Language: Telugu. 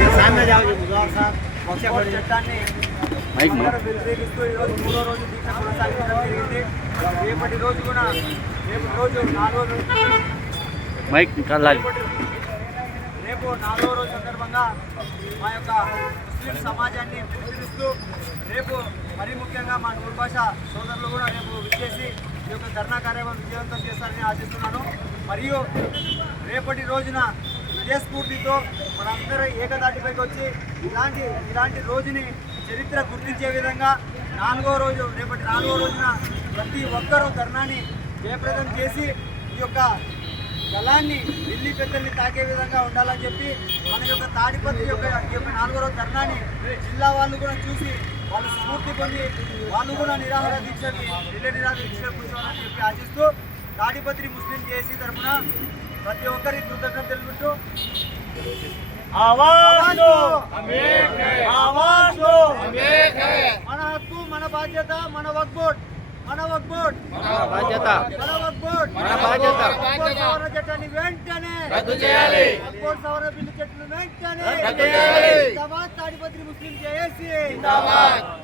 చట్టాన్ని వ్యతిరేకిస్తూ ఈరోజు 3వ రోజు దీక్ష కొనసాగించడం జరిగింది. రేపటి రోజు కూడా రేపు 4వ రోజు సందర్భంగా మా యొక్క ముస్లిం సమాజాన్ని పిలుపునిస్తూ రేపు మరీ ముఖ్యంగా మా నూరు భాష సోదరులు కూడా రేపు విచ్చేసి ఈ యొక్క ధర్నా కార్యక్రమం విజయవంతం చేస్తారని ఆశిస్తున్నాను. మరియు రేపటి రోజున ఇదే స్ఫూర్తితో మనందరూ ఏకదాటిపైకి వచ్చి ఇలాంటి రోజుని చరిత్ర గుర్తించే విధంగా రేపటి 4వ రోజున ప్రతి ఒక్కరూ ధర్నాని జయప్రదం చేసి ఈ యొక్క గలాన్ని ఢిల్లీ పెద్దల్ని తాకే విధంగా ఉండాలని చెప్పి మన యొక్క తాడిపత్రి యొక్క 4వ రోజు ధర్నాని జిల్లా వాళ్ళు కూడా చూసి వాళ్ళు స్ఫూర్తి పొంది వాళ్ళు కూడా రిలే నిరాహార దీక్ష కూర్చోవాలని చెప్పి ఆశిస్తూ తాడిపత్రి ముస్లిం జేఏసీ తరఫున ప్రతి ఒక్కరి కృతజ్ఞతలు తెలుపుతూ మన హక్కు మన బాధ్యత మన వక్ఫ్ బోర్డ్ సవరణ చట్టాన్ని వెంటనే రద్దు చేయాలి. వక్ఫ్ బోర్డ్ సవరణ బిల్లు చట్టాన్ని వెంటనే రద్దు చేయాలి. జిందాబాద్ తాడిపత్రి ముస్లిం జేఏసీ జిందాబాద్.